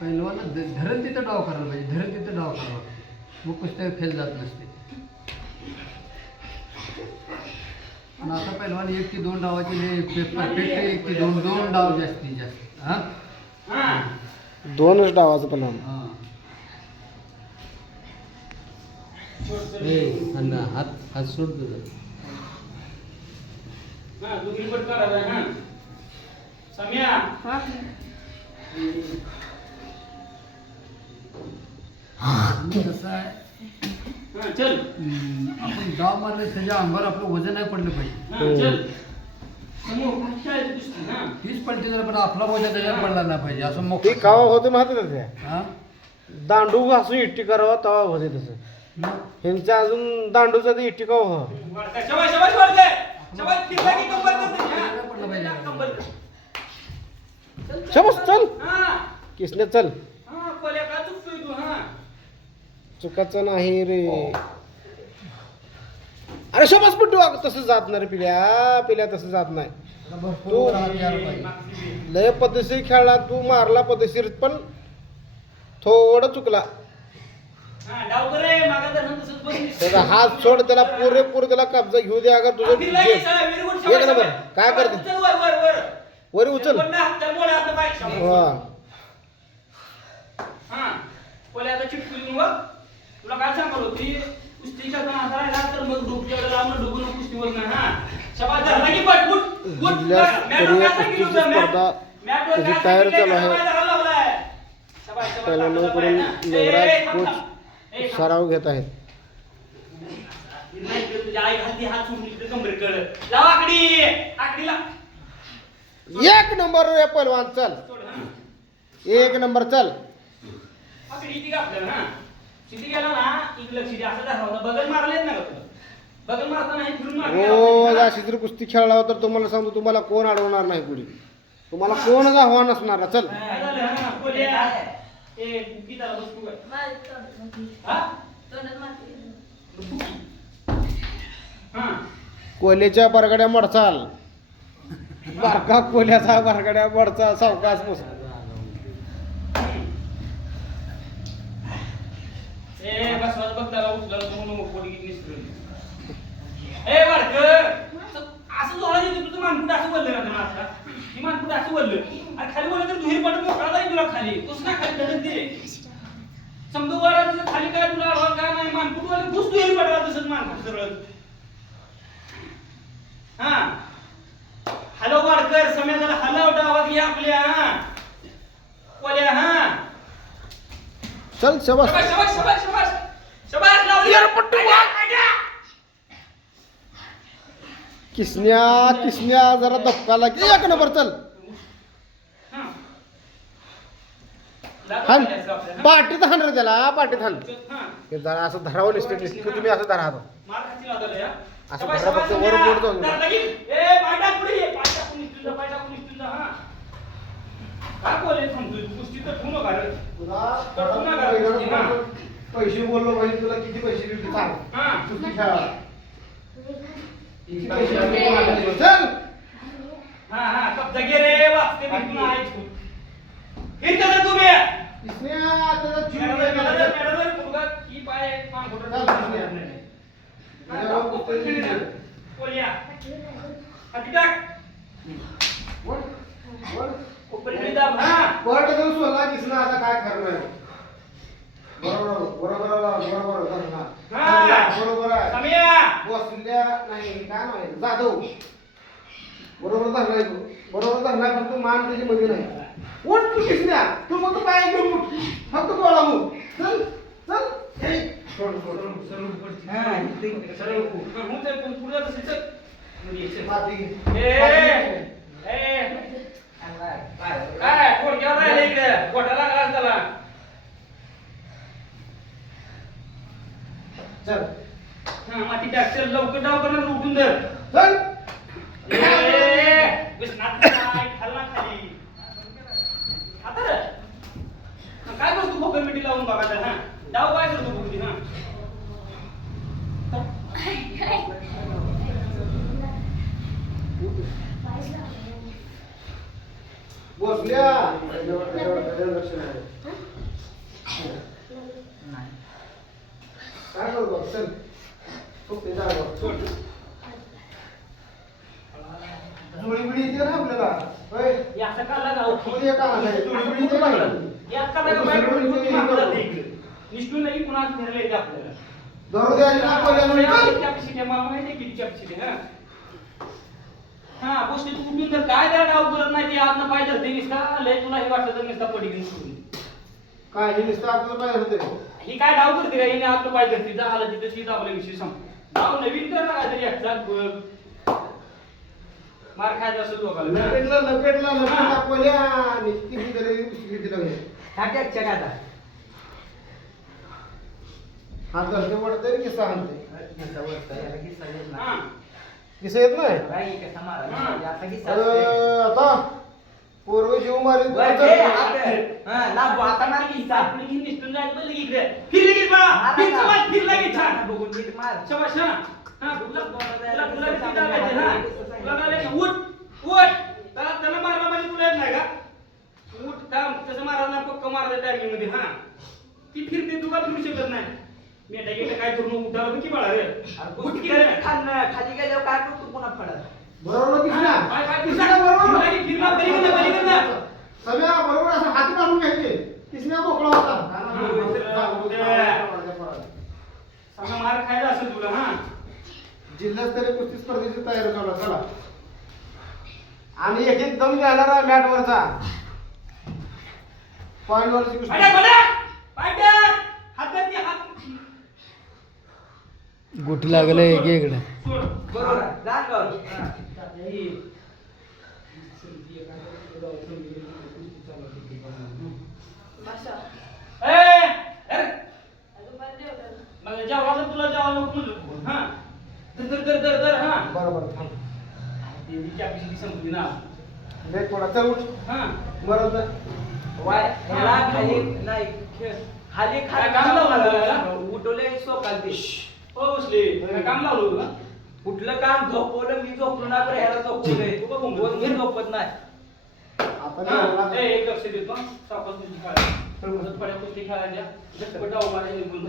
पहिलवान धरण तिथं डाव करायला पाहिजे धरण तिथं डाव करावा मग कुस्त्या फेल जात नसते. आणि आता पहिलवान एक ते दोन डावाचे परफेक्ट एक ते दोन दोन डाव जास्तीत जास्त हा? हा दोनच डावाचं पण हा. हात हात सोड तुझं. कसं आहे हा चल. आपण डाव मारले त्याच्या अंगावर आपलं वजन नाही पडलं पाहिजे. हा चल. तीच पलटी झालं पण आपला वजन त्याच्यावर पडला नाही पाहिजे असं मग ते कावा होतं माहिती हा? दांडू घासून इट्टी करावा तवा होते तसं. मग? ह्यांचं अजून दांडूचा ते इट्टी कावा हो शाबास शाबास वळका. शाबास चुकाचं नाही रे. अरे शबास पण तू तसं जात नाही रे पिल्या. पिल्या तसं जात नाही. पाहिजे लय पद्धतशीर खेळला तू मारला पद्धतशीर पण थोडं चुकला. हा त्याचा हात सोड त्याला पुरेपूर त्याला कब्जा घेऊ दे अगर तुझं एक नंबर. शाबास. काय करते? वर वर वर. वरी उचल. हा. तुला काय सांगत होती कुस्ती करताना हात राहिला तर मग डुबक्याला लावून डुबून कुस्तीवर ना हा शाबास धरला की पट उठ जिल्हा स्तरीय कुस्तीची स्पर्धा त्याची तयारी? चालू आहे. काय धरायला लावलाय? शाबास, शाबास, पहिल्यांदा शाबास, करून शाबास. ए, मेघराज ए, थांब, कोच. सराव घेत आहेत नाही एक नंबर रे पहिलवान चल. एक नंबर चल हा. तिथे गेला ना इकडे लक्ष दे असं दाखवा बगल मारलेत ना तुला बगल मारताना हे फिरून मारले रोज अशी जर कुस्ती खेळला तर तुम्हाला सांगतो तुम्हाला कोण अडवणार नाही पुढे तुम्हाला कोणच आव्हान असणार चल काय झालं, हा, कोल्या? ए, बुकी त्याला बस तू काय. हा? बुकी. हा. कोल्याच्या बरगड्या मडचाल बारका कोल्याचा बरगड्या मडचा सावकाश मुस ए, बस बस बघ त्याला उचलायला पोटी किती ए, वाडकर, असं- तुझं मानकुट असं बोललं ना त्यानं आता. ही मानकुट असं बोललं. आणि खाली बोललं तर दुहेरी मोकळा जाईल तुला खाली. तोच ना खाली धडक दे. समजा वर आलं खाली काय तुला आवाज काय नाही मानकुट वाले तूच दुहेरी पडला तसंच मानकुट सरळ हा हॅलो वाडकर समय जरा हलव डावात आपल्या हा कोल्या हा चल शबास शाबास शाबास शाबास शाबास शाबास लावली यार, पट्टू आड्या, आड्या. किसन्या किसन्या जरा धक्का लाग. एक नंबर चल. हा. पाठीत हाण रे त्याला पाठीत हाण. हा. जरा असं धरावं निसते निसते तुम्ही असं धरा. असं शाबास, धरा शाबास, फक्त वर. बोट जाऊन. काय बोलले रे. पैसे बोललो पाहिजे तुला किती पैसे देऊ सांग. हा. कुस्ती खेळा किती पैसे देऊ? चल हा, हा, कब्जा घे रे, वाचते मी तुला ऐकून. फिर कसं तू बे? किसन्या त्याचा जीव मॅडम, नाही मॅडम, गेला. मॅडम, मुलगा की पाय मागं चाल, पुढं किसन्या. हा, टाक, कुस्ती खेळली ना. कोल्या. हाती टाक. वर, वर. कोपरी दाब, हा. पट जाऊन सोडला किसना आता काय खरं नाही बरोबर बरोबर बरोबर बरोबर हा. बरोबर आहे सम्या. बसल्या नाही काय नाही जाधव बरोबर धरलाय तू बरोबर धरलाय फक्त मान त्याची मध्ये नाही उठ तू किसल्या तू फक्त पाय घेऊन उठ फक्त डोळा मुख चल चल ए, सोड, सोड, सोड. हा, इथे सरळ उभं. हा, होऊन जाईल, पण पुढं तसं चल. मध्ये ये, चल. माती घे. ए, माती घे. ए. काय थोडक्यावर राहिले इकडे पोटा लागला त्याला चल. हा माती टाक चल लवकर डाव करणार उठून धर चल आता काय करतो भोकर मिठी लावून बघा तर, हा डाव काय करतो बसल्या. काय करतो चल. खूप ते जोडीबिडी येते ना आपल्याला? होय. याचा काला गाव खोली का आहे. जोडीबिडी येते ना याचा काला गाव निष्ठून नाही कुणाच निर्णय आपल्याला? धरू हा. गोष्टी तू तर काय त्याला डाव करत नाही ते पाय धरते निसता. लय तुला हे वाटलं तर निसता पडी घेऊन सोडून काय हे नुसतं पाहिजे होते ही काय डाव करते का? हिने आतलं पाय धरते जा आला तिथं शीत आपला विषय संपला. डाव नवीन कर ना काहीतरी बघ. मार खायचा असेल लोकांना लपेटला लपेटला लपेटला पहिल्या आणि किती तरी किती लागले हात धरते पडते आणि किस्सा हाणते हा. किस्सा येत नाही? अरे, आता पूर्व जीव मारी ही हा. हा हा. हा. ती फिरते तू का फिरू शकत नाही? मी गेलं काय करू? नको उठायला की बाळा रे. उठ की रे. खाली गेल्यावर काय करतो पुन्हा फळत बरोबर काय काय फिरला सगळ्या बरोबर असं हाती मारून घ्यायचे. किसना मोकळा होता. सांगा मार खायचा असेल तुला हा? जिल्हास्तरीय कुस्ती स्पर्धेची तयारी चालू आहे, चला. आणि एक एक दम घेणारा मॅट वरचा पॉइंट वरची कुस्ती हातात दे, हात गुटी लागलं एक इकडे. हा. हा. हा. खाली नाही खेळ. खाली उठवले सोकाल ते हो, बसले. काम लावलं तुला? कुठलं काम झोपवलं मी झोपलो ना बरं ह्याला झोपवलंय तू बघ मी झोपत नाही आता हा. ए, एक लक्ष देतो. सावकाश कुस्ती खेळायला. परत पड्या कुस्ती खेळायच्या. झटपट डाव मारायचे, निघून.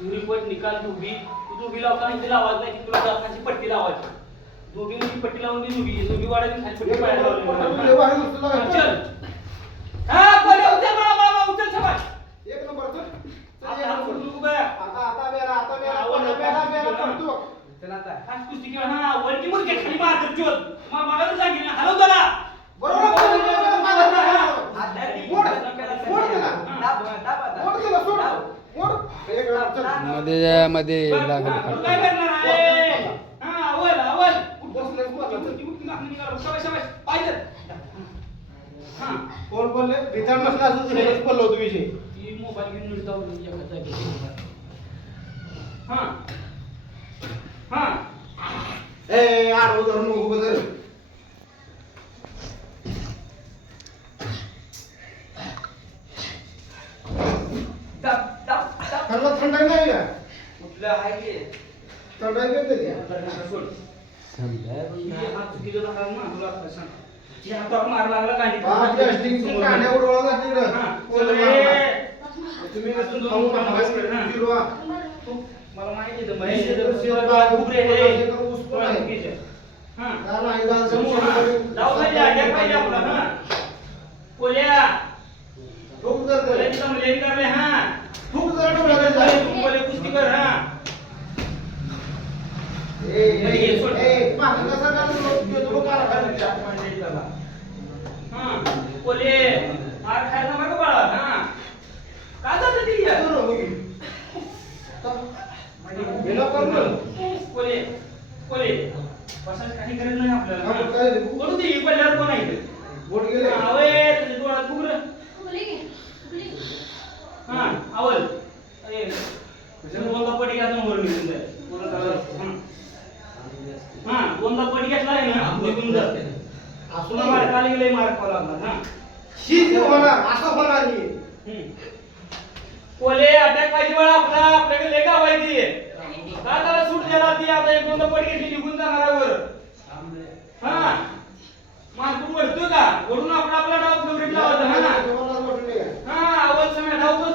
दुरी पट निकाल दुबी तू दुबी लावताना इथे लावायचं नाही की तुला जातानाची पट्टी लावायची दोघी मुली पट्टी लावून दे दुबी दुबी वाढायची खाली पट्टी लावली. लावायची. चल हा बोले उचल उचल समाज मध्ये मध्ये लागलं हा, हा. हा कोण बोलले? भितर नसला असं बोललो होतो विषय ती जाऊन एका जागेवर. हा हा ए आडवं धरून नको बदल दाब, दाब, दाब. थंडाई नाही का कुठलं आहे ते? थंडाई घेते सोड. हात चुकीचं झाला ना, तुला आता सांग. ही हातावर मार लागला गाडी. हा, हा, कोण चल मारला? रे. तुम्ही अजून दोन कर. तू- मला माहिती आहे, महेश रे. हा. जाऊ पाहिजे, पाहिजे आपला, हा. कोल्या, ठोक जर मुलींनी करले, हा. ठोक जर तू कुस्ती कर, हा. ए, ए, हे सोड. ए, मागं कसा का तू- तू- तू काला खाली जा. हा. कोले, मार खायला नको बाळा, हा. काय झालं ते या? तू नको की. हे नको करू ना. कोले, कोले. बसायची काही गरज नाही आपल्याला बोलू दे पडल्यावर कोण आहे बोट गेले तुझ्या डोळ्यात हा, आवल. अरे, दोनदा पटी निघून जाईल. हा, दोनदा पटी घेतला आहे ना, निघून जाते. गेले लागला, शीत होणार असं होणार ही. कोले अटॅक पाहिजे आपला आपल्याकडे लेखा पाहिजे काय त्याला सूट द्यायला ती आता एक दोनदा घेतली निघून जाणार आहे वर. हा. मार्कून वळतोय का? वळून आपला आपला डाव फेवरेट लावायचा हा ना? का? हा आवड समय धावतो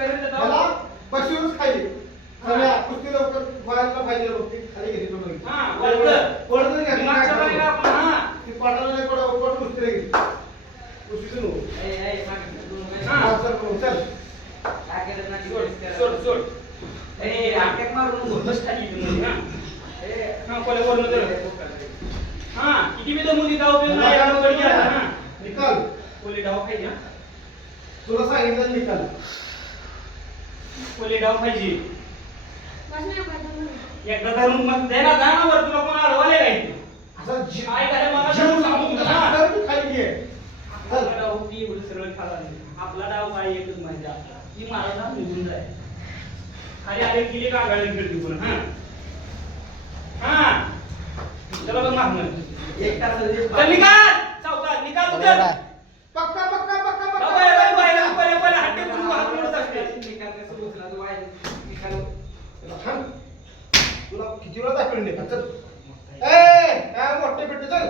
त्याला बशीवरच खाली कुस्ती लवकर वळायला पाहिजे खाली घेतली म्हणून पडत घेतली ती पडायला नाही पडा पण कुस्ती नाही घेतली कुस्तीच नको चल सोड सोड ए आटक मारून घोडच खाली हा. कोल्या वरून डाव पाहिजे. एकदा तर मग दे ना जा ना वर तुला कोण अडवले मला आपला डाव नाही. आपला डाव काय एकच माहिती आपला की मला निघून जाय. खाली आले गेले का गाडी पण हा. हा. चला बघ मागणं. एक तास निकाल. चौथा निकाल पक्का पक्का पक्का पक्का. हट्टी करून वाहतूक असते. तुला किती वेळा दाखवले का चल. ए काय मोठे भेटले चल.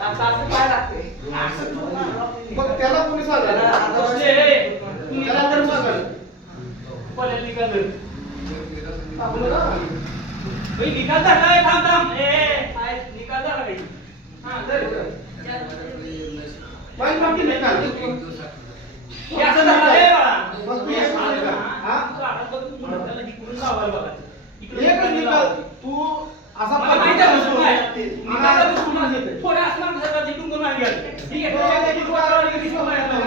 आता असं काय लागते मग त्याला कोणी. तुम्ही त्याला कोणी सांगायला पळायला निघालं. आपण ना बाई, निकाल झालाय, थांब, थांब. ए, निकाल झाला बाई. हा, धर. बाई बाकी नाही का हे असं झालं, ए, बाळा. बस तू एक हा? हा. हा? बघ, त्याला इकडून लावायला एकच लावायला. निकाल तू असा मला माहिती आहे काय. हा. बसून आहे. थोड्या आसमान घसरला, तिकडून कोण नाही गेलं. ठीक आहे, त्याच्या तिकडून वाजवायला गेली, बाहेर लावली.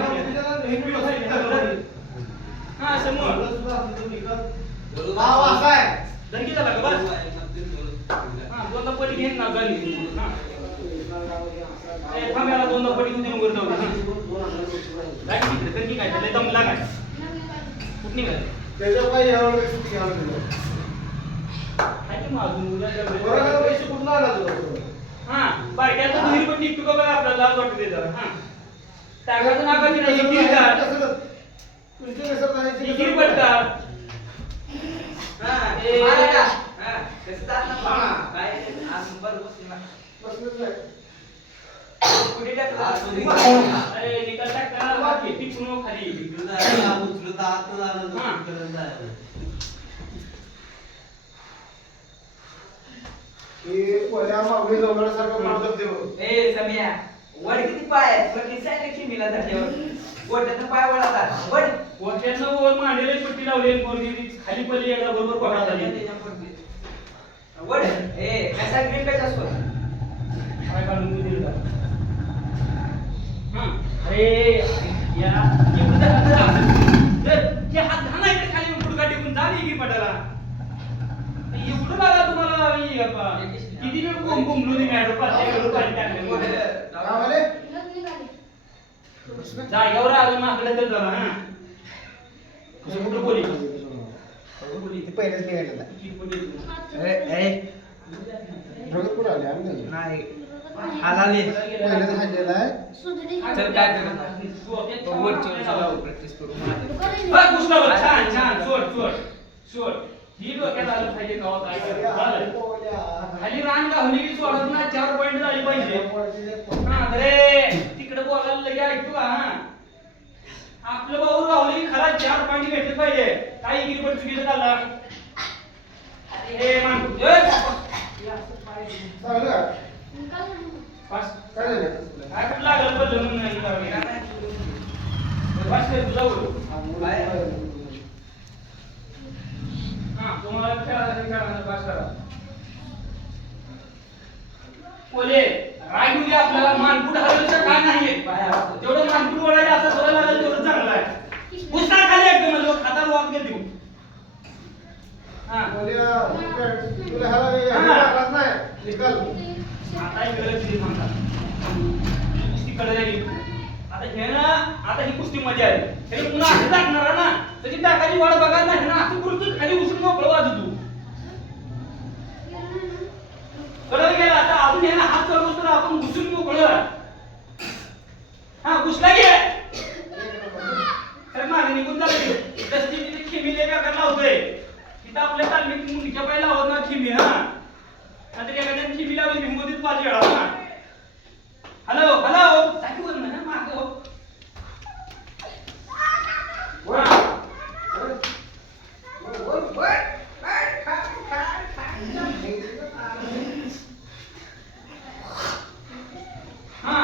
हा, समोर. भाव असा आहे धनकी झाला का बस? हा, दोनदा पडी घेईन ना गणी. हा. ए, थांब याला दोनदा पडी घेऊन देऊन. हा. काय किती धनकी काय त्याला दम लागाय. कुठं निघालं? त्याच्यावर काही यावेळेस सुट्टी घ्यायला पैसे कुठून आला तुला? हा बायकाचं दुहेरी पण निघतो का बघा आपल्याला लाज वाटते जरा हा नाही. कसं? राहायचे? इकिरी पण काढ. ए, बसलेच नाही. अरे निकाल टाकताना किती पुन्हा खाली हे पोऱ्या मागणी जवळसारखं मारतात ते बघ. ए सम्या वड किती पाय आहेत? पण दिसायला खिमीला झाल्यावर गोट्यातनं पाय वळाला वड. वरच्यानं वर मांडीला पट्टी लावली आणि पोरगी ती खाली पडली एकदा बरोबर पकडा झाली वड. ए कसा ग्रीन कशा असतो? काय काढून तू दिलं का? हा. अरे या. तर हात घाल. जर जे हात घाला इकडे खाली गुडघा टेकून जा इकडे पटाला. एवढं बघा तुम्हाला मी अप्पा. किती वेळ बोंब बोंबलू दे मॅडम? पाच खाली टाकलं काय? जागेवर आलं माकडे तर जरा हा. कसं कुठं बोली ते पहिलेच निघालेलं बोली प्रगतपूर आले आम्ही नाही. नाही. हालाली पहिलेच आहे. चल काय वरची चला प्रॅक्टिस करू. बघ बघ? छान छान. सोड सोड. सोड. ही डोक्यात आलं पाहिजे गावात काय करायचं. आलं. खाली रान गावली की सोडत ना चार पॉईंट झाली पाहिजे हा अरे तिकडे बोलायला लगे ऐकतो का हा आपलं भाऊ राहुली खरा चार पॉईंट घेतले पाहिजे काही किरपट चुकीचं चालला ए मान ए? पास. काय कुठं लागलं पडलं म्हणून नाही करावं. तुला बोलू. हा, तुम्हाला खेळायचं पास करा. राग उद्या आपल्याला मानपूट हरवल्याचं काय नाहीये. जेवढं मानपूट ओढायला असं सोडायला लागेल तेवढं चांगलं आहे. पुस्तक खाली एकदम खाताला लागलाच नाही. निकाल. आता ही ना आता ही कुस्ती मजा आली हे पुन्हा असं टाकणार ना. त्याची टाकाची वाट बघा नाही ना असं करून खाली उचलून मोकळं वाजू तू कडे गेला आता अजून हे ना हात चालू तर आपण घुसून मोकळं हा घुसला गे तर मागे निघून झालं तसं तिथे खिमी लय बेकार लावतोय तिथं आपल्या तालमीत मुंडीच्या पाय लावत ना खिमी हा नाहीतर एखाद्याने खिमी लावली भिंगोतीत पाच वेळा हा हॅलो हॅलो टाकी वर ना माग हो वर. हा. वर. वर, वर. काय, काय, काय, काय. हा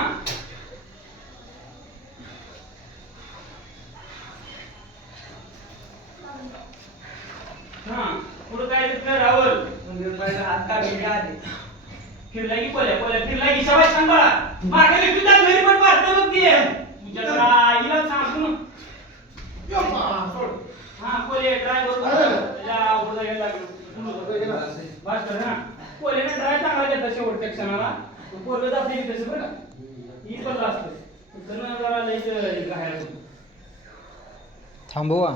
हा पुढं काय तिथलं रावल मंदिर पाहिजे हात काढून घ्या आधी फिरला की कोल्या कोल्या फिरला की? सवाय सांभाळा मागे तुझ्या घरी पण पाहतो बघ ती तुझ्या आईला सांगू ना सोड. हा कोले ड्रायव्हर अवघड जायला लागलो. बस कर हा कोल्याने ड्राय चांगला घेतला शेवटच्या क्षणाला. पोरग जात तसं बरं का? ही पण असते जरा लईच घायला होतो. थांबवा.